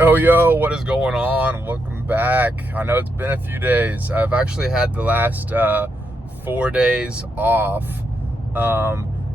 Yo, what is going on? Welcome back. I know it's been a few days. I've actually had the last 4 days off.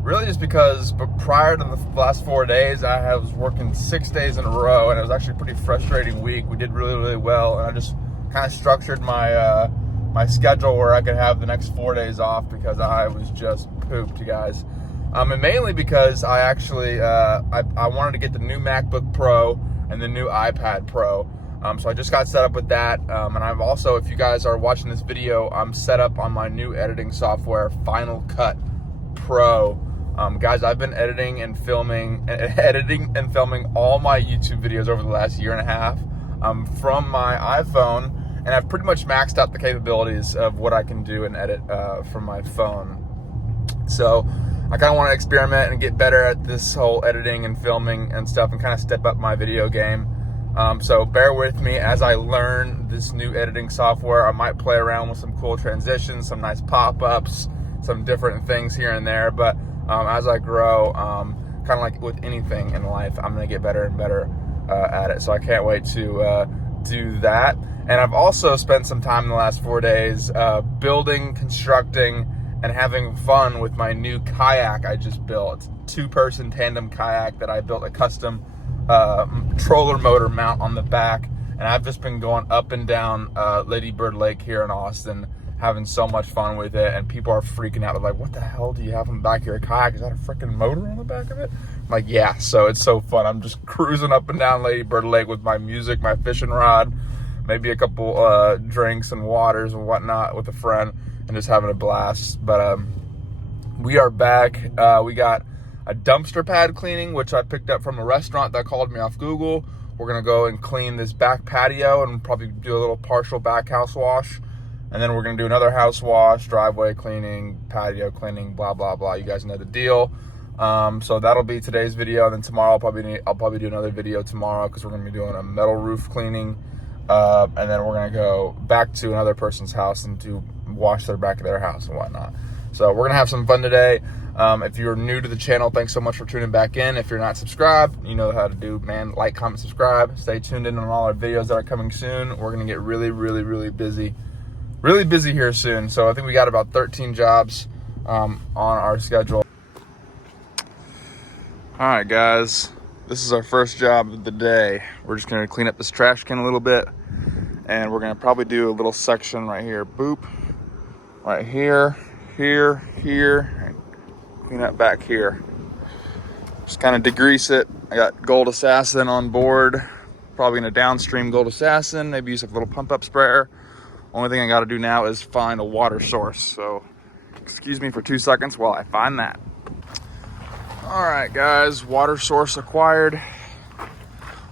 Really just because, but prior to the last 4 days, I was working 6 days in a row, and it was actually a pretty frustrating week. We did really well, and I just kind of structured my my schedule where I could have the next 4 days off because I was just pooped, you guys. And mainly because I actually I wanted to get the new MacBook Pro and the new iPad Pro. So I just got set up with that. And I'm also, if you guys are watching this video, I'm set up on my new editing software, Final Cut Pro. Guys, I've been editing and filming all my YouTube videos over the last year and a half from my iPhone, and I've pretty much maxed out the capabilities of what I can do and edit from my phone. So I kind of want to experiment and get better at this whole editing and filming and stuff and kind of step up my video game. So bear with me as I learn this new editing software. I might play around with some cool transitions, some nice pop-ups, some different things here and there. But as I grow, kind of like with anything in life, I'm going to get better and better at it. So I can't wait to do that. And I've also spent some time in the last 4 days building, constructing, and having fun with my new kayak I just built. It's a 2-person tandem kayak that I built a custom troller motor mount on the back, and I've just been going up and down Lady Bird Lake here in Austin, having so much fun with it, and people are freaking out. They're like, what the hell do you have in the back of your kayak? Is that a freaking motor on the back of it? I'm like, yeah, so it's so fun. I'm just cruising up and down Lady Bird Lake with my music, my fishing rod, maybe a couple drinks and waters and whatnot with a friend, and just having a blast. But we are back. We got a dumpster pad cleaning, which I picked up from a restaurant that called me off Google. We're gonna go and clean this back patio and probably do a little partial back house wash, and then we're gonna do another house wash, driveway cleaning, patio cleaning, blah blah blah. You guys know the deal. So that'll be today's video, and then tomorrow I'll probably do another video tomorrow because we're gonna be doing a metal roof cleaning, and then we're gonna go back to another person's house and do wash their back of their house and whatnot. So we're gonna have some fun today. If you're new to the channel, thanks so much for tuning back in. If you're not subscribed, you know how to do, man. Like, comment, subscribe. Stay tuned in on all our videos that are coming soon. We're gonna get really busy here soon. So I think we got about 13 jobs on our schedule. All right, guys, this is our first job of the day. We're just gonna clean up this trash can a little bit, and we're gonna probably do a little section right here. Boop. Right here, and clean up back here. Just kind of degrease it. I got Gold Assassin on board. Probably gonna downstream Gold Assassin, maybe use a little pump up sprayer. Only thing I gotta do now is find a water source. So excuse me for 2 seconds while I find that. All right, guys, water source acquired.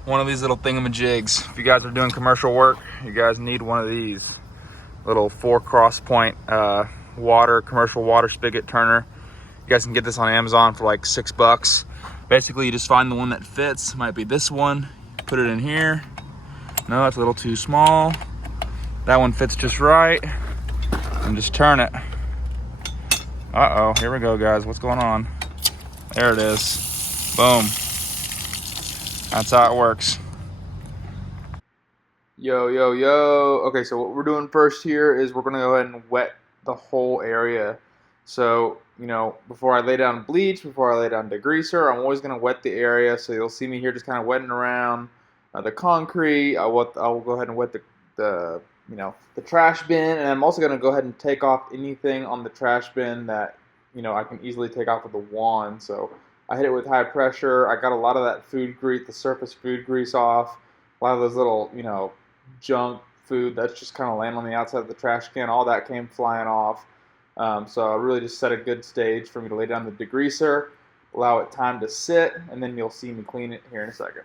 One of these little thingamajigs. If you guys are doing commercial work, you guys need one of these. Little 4 cross point commercial water spigot turner. You guys can get this on Amazon for like $6. Basically, you just find the one that fits. Might be this one. Put it in here. No, that's a little too small. That one fits just right. And just turn it. Uh-oh, here we go, guys. What's going on? There it is. Boom. That's how it works. Yo. Okay, so what we're doing first here is we're gonna go ahead and wet the whole area. So, you know, before I lay down bleach, before I lay down degreaser, I'm always gonna wet the area. So you'll see me here just kind of wetting around the concrete. I will go ahead and wet the trash bin, and I'm also gonna go ahead and take off anything on the trash bin that, you know, I can easily take off with a wand. So I hit it with high pressure. I got a lot of that food grease, the surface food grease off. A lot of those little, you know, junk food that's just kind of laying on the outside of the trash can, all that came flying off. So I really just set a good stage for me to lay down the degreaser, allow it time to sit, and then you'll see me clean it here in a second.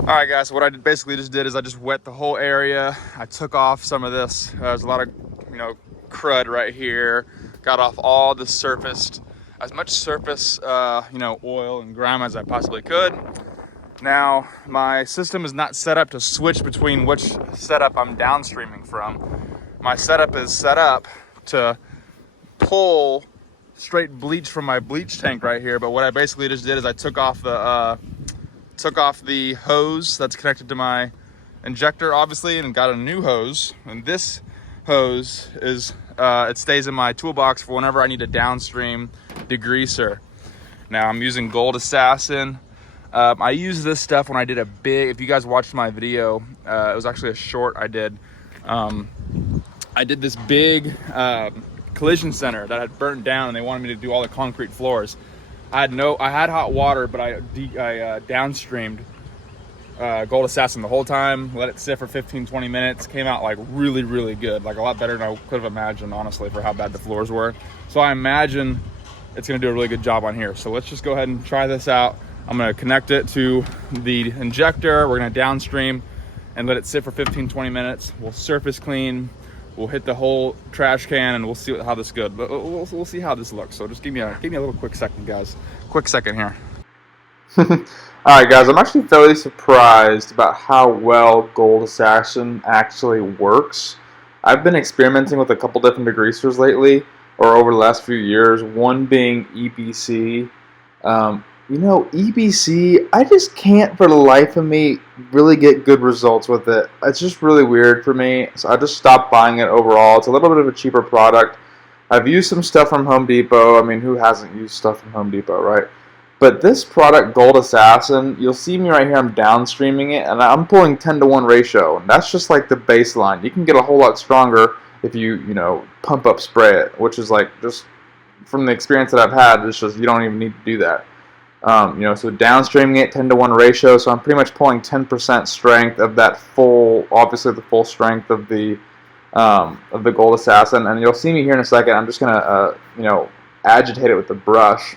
All right, guys, so what I basically just did is I just wet the whole area. I took off some of this. There's a lot of, you know, crud right here. Got off all the as much surface, you know, oil and grime as I possibly could. Now, my system is not set up to switch between which setup I'm downstreaming from. My setup is set up to pull straight bleach from my bleach tank right here. But what I basically just did is I took off the hose that's connected to my injector, obviously, and got a new hose. And this hose is it stays in my toolbox for whenever I need a downstream degreaser. Now I'm using Gold Assassin. I used this stuff when I did a big, if you guys watched my video, it was actually a short I did. I did this big collision center that had burnt down, and they wanted me to do all the concrete floors. I had hot water, but I downstreamed Gold Assassin the whole time, let it sit for 15-20 minutes, came out like really, really good, like a lot better than I could have imagined, honestly, for how bad the floors were. So I imagine it's gonna do a really good job on here. So let's just go ahead and try this out. I'm gonna connect it to the injector. We're gonna downstream and let it sit for 15-20 minutes. We'll surface clean, we'll hit the whole trash can, and we'll see how this goes. But we'll see how this looks. So just give me a little quick second, guys. Quick second here. All right, guys, I'm actually fairly surprised about how well Gold Assassin actually works. I've been experimenting with a couple different degreasers lately, or over the last few years, one being EBC. EBC, I just can't for the life of me really get good results with it. It's just really weird for me, so I just stopped buying it overall. It's a little bit of a cheaper product. I've used some stuff from Home Depot. I mean, who hasn't used stuff from Home Depot, right? But this product, Gold Assassin, you'll see me right here, I'm downstreaming it, and I'm pulling 10-to-1 ratio. And that's just like the baseline. You can get a whole lot stronger if you pump up spray it, which is like, just from the experience that I've had, it's just, you don't even need to do that. So downstreaming it, 10-to-1 ratio, so I'm pretty much pulling 10% strength of that obviously the full strength of the Gold Assassin. And you'll see me here in a second, I'm just going to, agitate it with the brush.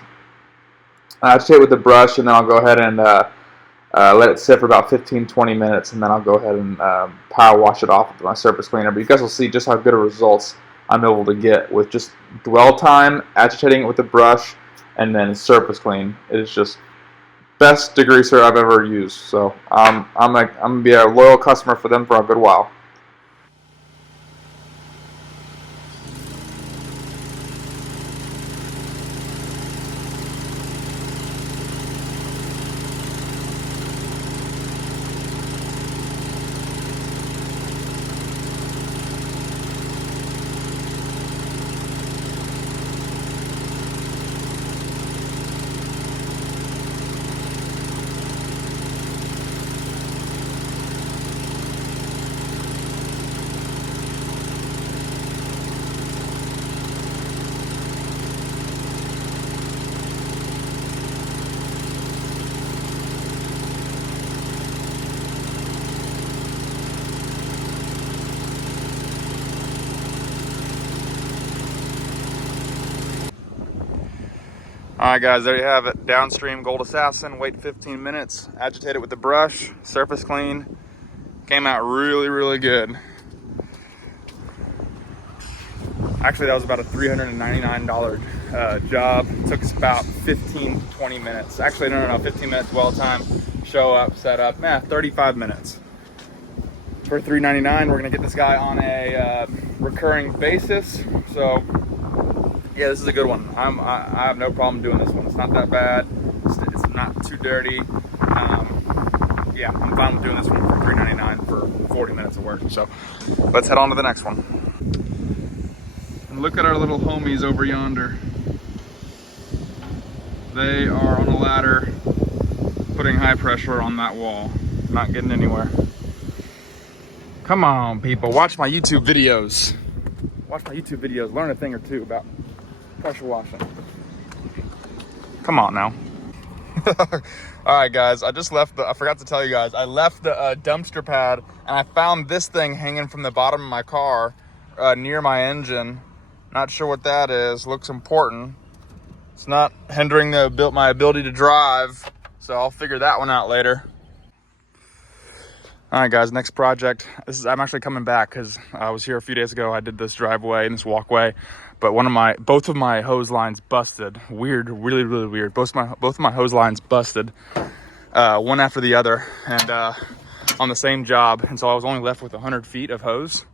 Agitate with the brush, and then I'll go ahead and let it sit for about 15-20 minutes, and then I'll go ahead and power wash it off with my surface cleaner. But you guys will see just how good of results I'm able to get with just dwell time, agitating it with the brush, and then surface clean. It is just best degreaser I've ever used. So I'm gonna be a loyal customer for them for a good while. Alright guys, there you have it. Downstream Gold Assassin, wait 15 minutes, agitate it with the brush, surface clean. Came out really, really good. Actually, that was about a $399 job. Took us about 15-20 minutes. Actually, no, 15 minutes well time. Show up, set up, 35 minutes. For $399, we're gonna get this guy on a recurring basis. So yeah, this is a good one. I have no problem doing this one. It's not that bad. It's not too dirty. Yeah, I'm fine with doing this one for $3.99 for 40 minutes of work. So let's head on to the next one. And look at our little homies over yonder. They are on a ladder, putting high pressure on that wall. Not getting anywhere. Come on, people, watch my YouTube videos. Watch my YouTube videos, learn a thing or two about pressure washing. Come on now. All right, guys, I forgot to tell you guys, I left the dumpster pad, and I found this thing hanging from the bottom of my car near my engine. Not sure what that is. Looks important. It's not hindering my ability to drive, so I'll figure that one out later. All right, guys, next project. I'm actually coming back because I was here a few days ago. I did this driveway and this walkway, but both of my hose lines busted. Weird, really, really weird. Both of my hose lines busted, one after the other, and on the same job. And so I was only left with 100 feet of hose.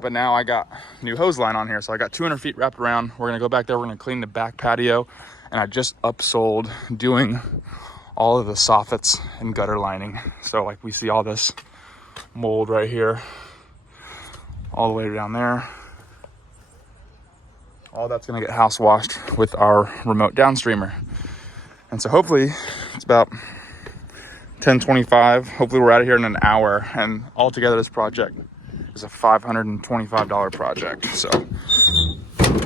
but now I got new hose line on here. So I got 200 feet wrapped around. We're gonna go back there, we're gonna clean the back patio. And I just upsold doing all of the soffits and gutter lining. So like we see all this mold right here, all the way down there. All that's gonna get house washed with our remote downstreamer. And so hopefully it's about 10:25. Hopefully we're out of here in an hour. And altogether this project is a $525 project. So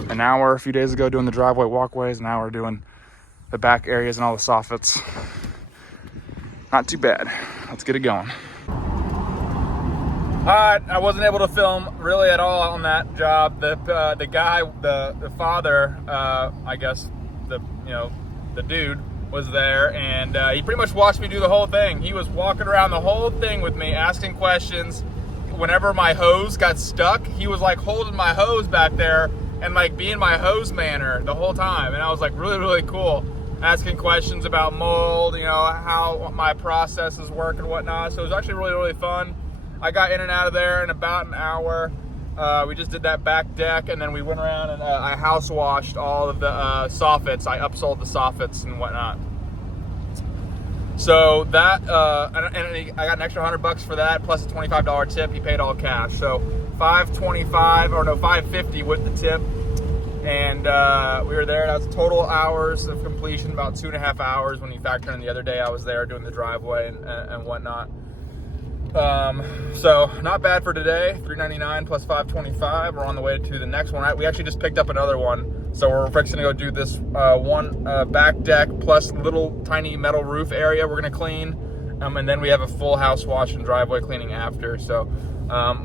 an hour a few days ago doing the driveway walkways, now we're doing the back areas and all the soffits. Not too bad. Let's get it going. All right, I wasn't able to film really at all on that job. The guy, the father, I guess the dude was there, and he pretty much watched me do the whole thing. He was walking around the whole thing with me, asking questions. Whenever my hose got stuck, he was like holding my hose back there and like being my hose manner the whole time. And I was like really, really cool, asking questions about mold, how my processes work and whatnot. So it was actually really, really fun. I got in and out of there in about an hour. We just did that back deck, and then we went around and I house washed all of the soffits. I upsold the soffits and whatnot. So that, and I got an extra $100 for that, plus a $25 tip. He paid all cash. So $550 with the tip. And we were there. That was total hours of completion, about 2.5 hours when you factor in the other day I was there doing the driveway and whatnot. So not bad for today. $399 plus $525. We're on the way to the next one. We actually just picked up another one. So we're fixing to go do this one back deck plus little tiny metal roof area we're gonna clean. And then we have a full house wash and driveway cleaning after. So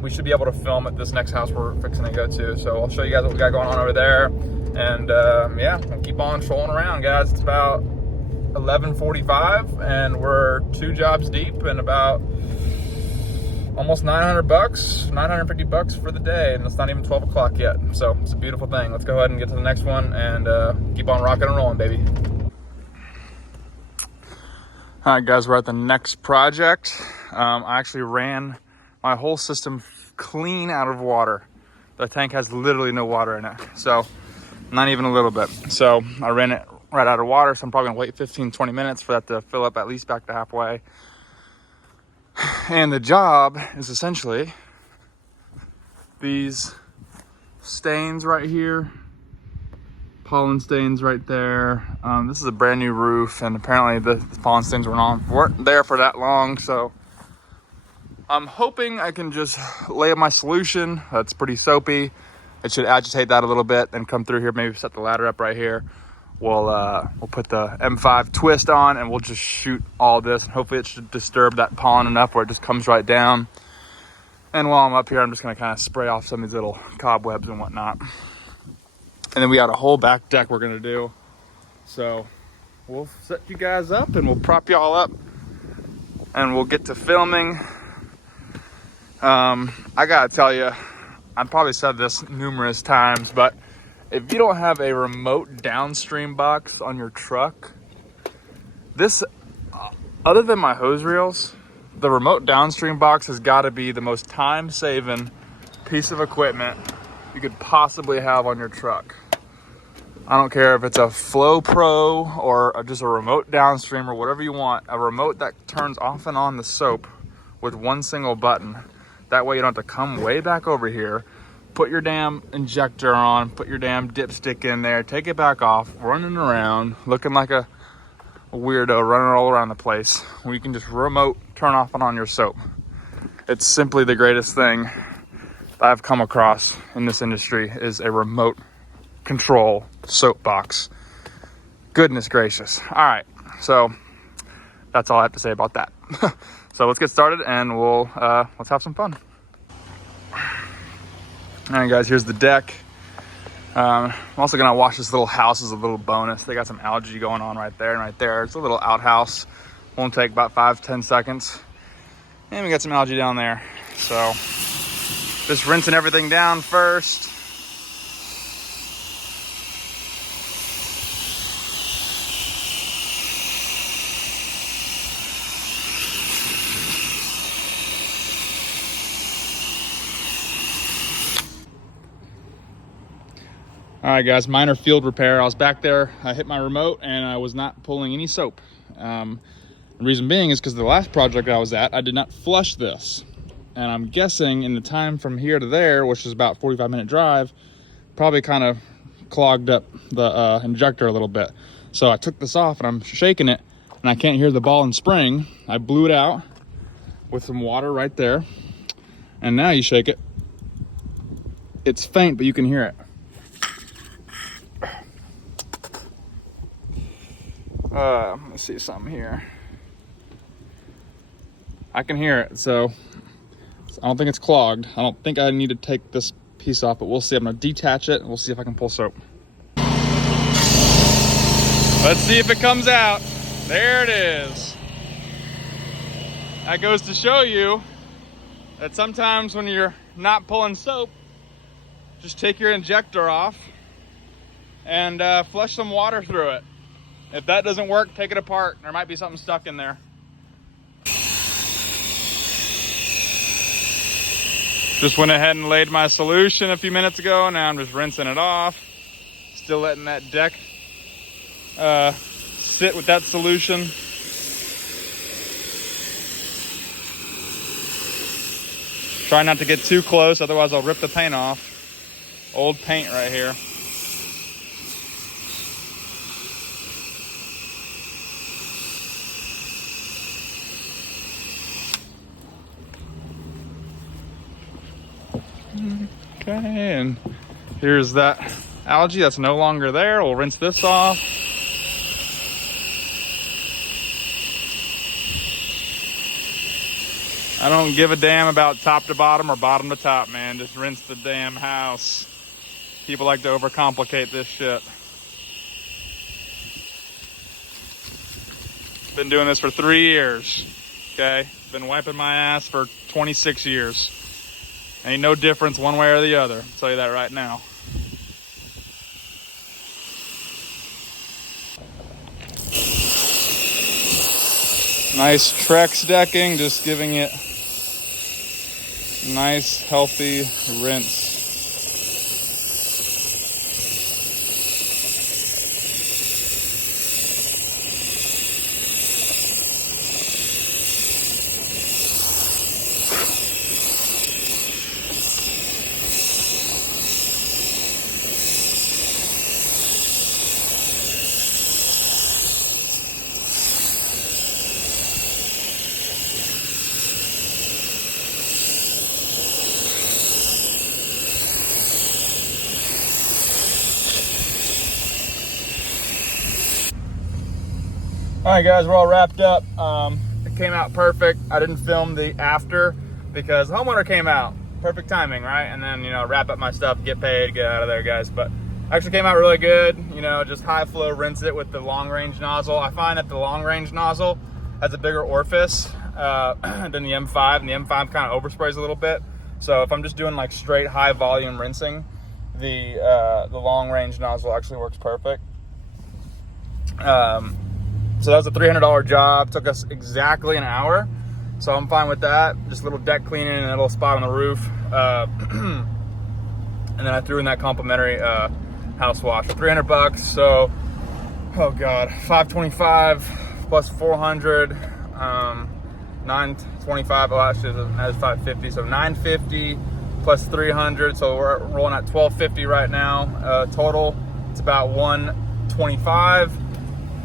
we should be able to film at this next house we're fixing to go to. So I'll show you guys what we got going on over there. And yeah, we'll keep on trolling around, guys. It's about 11:45 and we're 2 jobs deep and about almost $900, $950 for the day, and it's not even 12 o'clock yet. So it's a beautiful thing. Let's go ahead and get to the next one and keep on rocking and rolling, baby. All right, guys, we're at the next project. I actually ran my whole system clean out of water. The tank has literally no water in it, so not even a little bit. So I ran it right out of water, so I'm probably gonna wait 15-20 minutes for that to fill up at least back to halfway. And the job is essentially these stains right here, pollen stains right there. This is a brand new roof, and apparently the pollen stains weren't there for that long. So I'm hoping I can just lay my solution. That's pretty soapy. It should agitate that a little bit and come through here. Maybe set the ladder up right here. We'll put the M5 twist on and we'll just shoot all this, and hopefully it should disturb that pollen enough where it just comes right down. And while I'm up here, I'm just gonna kind of spray off some of these little cobwebs and whatnot. And then we got a whole back deck we're gonna do. So we'll set you guys up and we'll prop y'all up and we'll get to filming. I gotta tell you, I've probably said this numerous times, but if you don't have a remote downstream box on your truck, this, other than my hose reels, the remote downstream box has got to be the most time-saving piece of equipment you could possibly have on your truck. I don't care if it's a Flow Pro or just a remote downstream or whatever you want, a remote that turns off and on the soap with one single button. That way you don't have to come way back over here, put your damn injector on, put your damn dipstick in there, take it back off, running around, looking like a weirdo, running all around the place, where you can just remote turn off and on your soap. It's simply the greatest thing that I've come across in this industry is a remote control soap box. Goodness gracious. All right, so that's all I have to say about that. So let's get started and let's have some fun. All right, guys, here's the deck. I'm also gonna wash this little house as a little bonus. They got some algae going on right there and right there. It's a little outhouse. Won't take about 5-10 seconds. And we got some algae down there. So just rinsing everything down first. All right, guys, minor field repair. I was back there, I hit my remote, and I was not pulling any soap. The reason being is because the last project I was at, I did not flush this. And I'm guessing in the time from here to there, which is about 45-minute drive, probably kind of clogged up the injector a little bit. So I took this off and I'm shaking it, and I can't hear the ball and spring. I blew it out with some water right there. And now you shake it. It's faint, but you can hear it. Let's see something here. I can hear it, so I don't think it's clogged. I don't think I need to take this piece off, but we'll see. I'm gonna detach it and we'll see if I can pull soap. Let's see if it comes out. There it is. That goes to show you that sometimes when you're not pulling soap, just take your injector off and flush some water through it. If that doesn't work, take it apart. There might be something stuck in there. Just went ahead and laid my solution a few minutes ago. Now I'm just rinsing it off. Still letting that deck sit with that solution. Try not to get too close, otherwise I'll rip the paint off. Old paint right here. Okay, and here's that algae that's no longer there. We'll rinse this off. I don't give a damn about top to bottom or bottom to top, man. Just rinse the damn house. People like to overcomplicate this shit. Been doing this for 3 years, okay? Been wiping my ass for 26 years. Ain't no difference one way or the other. I'll tell you that right now. Nice Trex decking, just giving it a nice, healthy rinse. All right, guys, we're all wrapped up. It came out perfect. I didn't film the after because the homeowner came out. Perfect timing, right? And then, you know, wrap up my stuff, get paid, get out of there, guys. But actually came out really good. You know, just high flow, rinse it with the long range nozzle. I find that the long range nozzle has a bigger orifice than the M5, and the M5 kind of oversprays a little bit. So if I'm just doing like straight high volume rinsing, the long range nozzle actually works perfect. So that was a $300 job. Took us exactly an hour. So I'm fine with that. Just a little deck cleaning and a little spot on the roof. And then I threw in that complimentary house wash for $300. So, oh God, $525 plus 400, 925. Well, actually, that's $550. So $950 plus 300. So we're rolling at $1,250 right now. Total, it's about $125.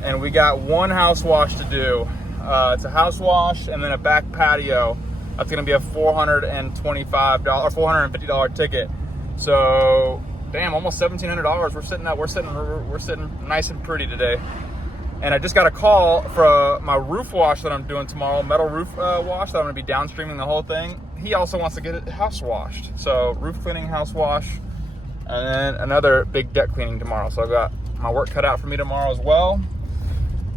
And we got one house wash to do. It's a house wash and then a back patio. That's gonna be a $425 or $450 ticket. So, damn, almost $1,700. We're sitting nice and pretty today. And I just got a call for my roof wash that I'm doing tomorrow, metal roof wash that I'm gonna be downstreaming the whole thing. He also wants to get it house washed. So roof cleaning, house wash, and then another big deck cleaning tomorrow. So I got my work cut out for me tomorrow as well.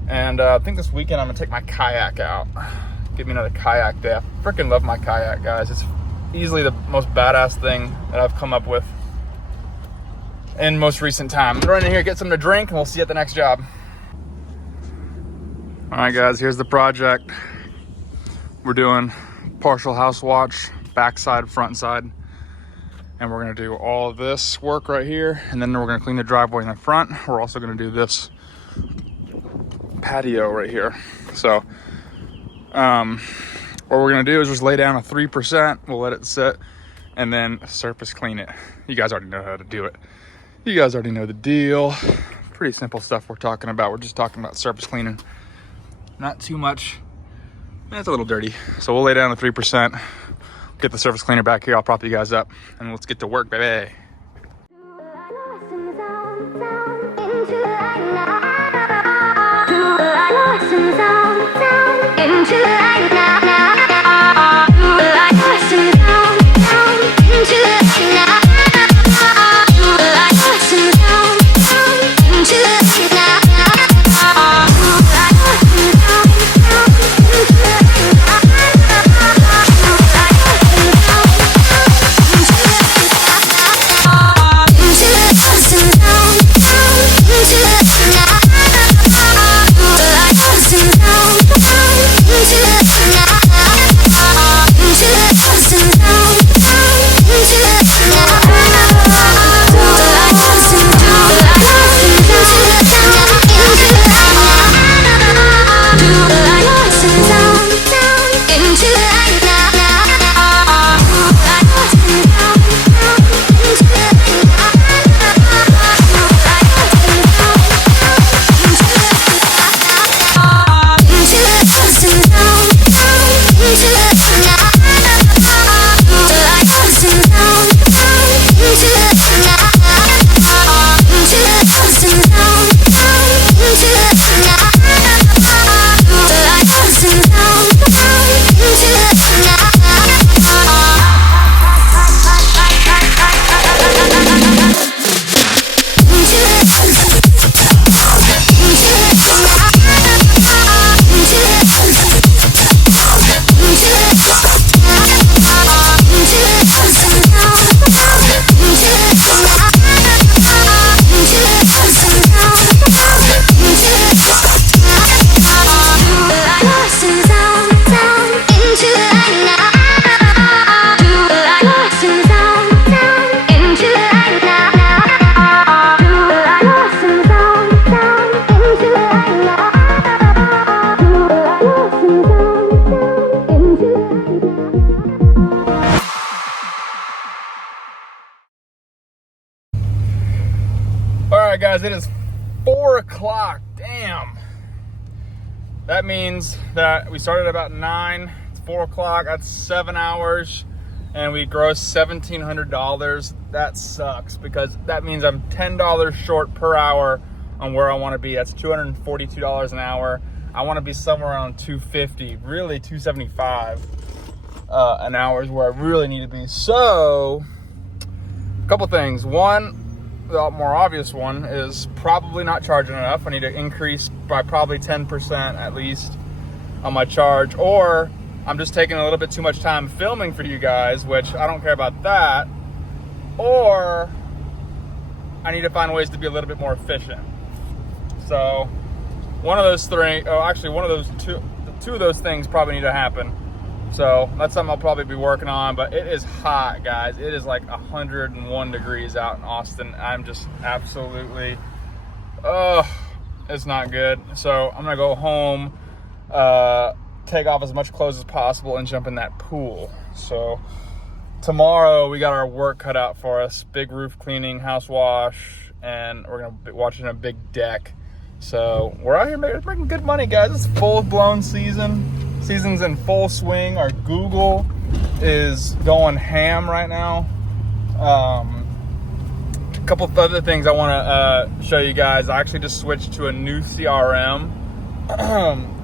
And I think this weekend I'm gonna take my kayak out. Give me another kayak day. I freaking love my kayak, guys. It's easily the most badass thing that I've come up with in most recent time. I'm running in here, get something to drink, and we'll see you at the next job. All right, guys, here's the project. We're doing partial house wash, backside, front side. and we're gonna do all of this work right here, and then we're gonna clean the driveway in the front. We're also gonna do this patio right here. So what we're gonna do is just lay down a 3%, we'll let it sit, and then surface clean it. You guys already know how to do it. You guys already know the deal. Pretty simple stuff we're talking about. We're just talking about surface cleaning. Not too much. It's a little dirty. So we'll lay down a 3%, get the surface cleaner back here. I'll prop you guys up, and let's get to work, baby. Alright guys, it is 4 o'clock. Damn. That means that we started about 9. It's 4 o'clock. That's 7 hours. And we grossed $1,700. That sucks because that means I'm $10 short per hour on where I want to be. That's $242 an hour. I want to be somewhere around $250, really $275 an hour is where I really need to be. So, a couple things. One, the more obvious one is probably not charging enough. I need to increase by probably 10% at least on my charge, or I'm just taking a little bit too much time filming for you guys, which I don't care about that, or I need to find ways to be a little bit more efficient. So one of those three, oh, actually one of those two of those things probably need to happen. So that's something I'll probably be working on, but it is hot, guys. It is like 101 degrees out in Austin. I'm just absolutely, it's not good. So I'm gonna go home, take off as much clothes as possible and jump in that pool. So tomorrow we got our work cut out for us. Big roof cleaning, house wash, and we're gonna be watching a big deck. So we're out here making good money, guys. It's full-blown season's in full swing. Our Google is going ham right now. A couple of other things I want to show you guys. I actually just switched to a new CRM.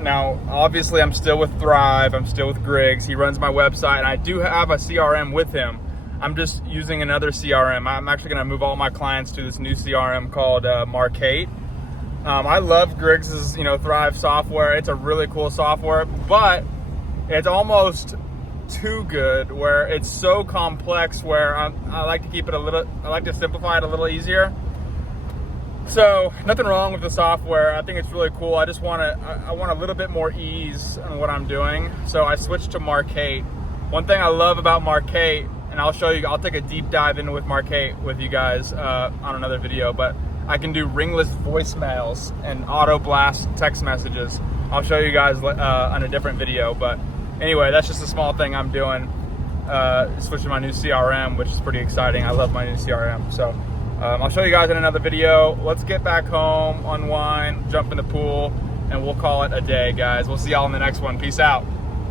Now obviously I'm still with Thrive, I'm still with Griggs, he runs my website, and I do have a CRM with him. I'm just using another CRM. I'm actually going to move all my clients to this new CRM called Marcate. I love Griggs's, Thrive software. It's a really cool software, but it's almost too good, where it's so complex where I like to keep it I like to simplify it a little easier. So nothing wrong with the software. I think it's really cool. I just want a little bit more ease in what I'm doing. So I switched to Marcate. One thing I love about Marcate, and and I'll show you. I'll take a deep dive into with Marquette with you guys on another video. But I can do ringless voicemails and auto blast text messages. I'll show you guys on a different video. But anyway, that's just a small thing I'm doing. Switching my new CRM, which is pretty exciting. I love my new CRM. So I'll show you guys in another video. Let's get back home, unwind, jump in the pool, and we'll call it a day, guys. We'll see y'all in the next one. Peace out.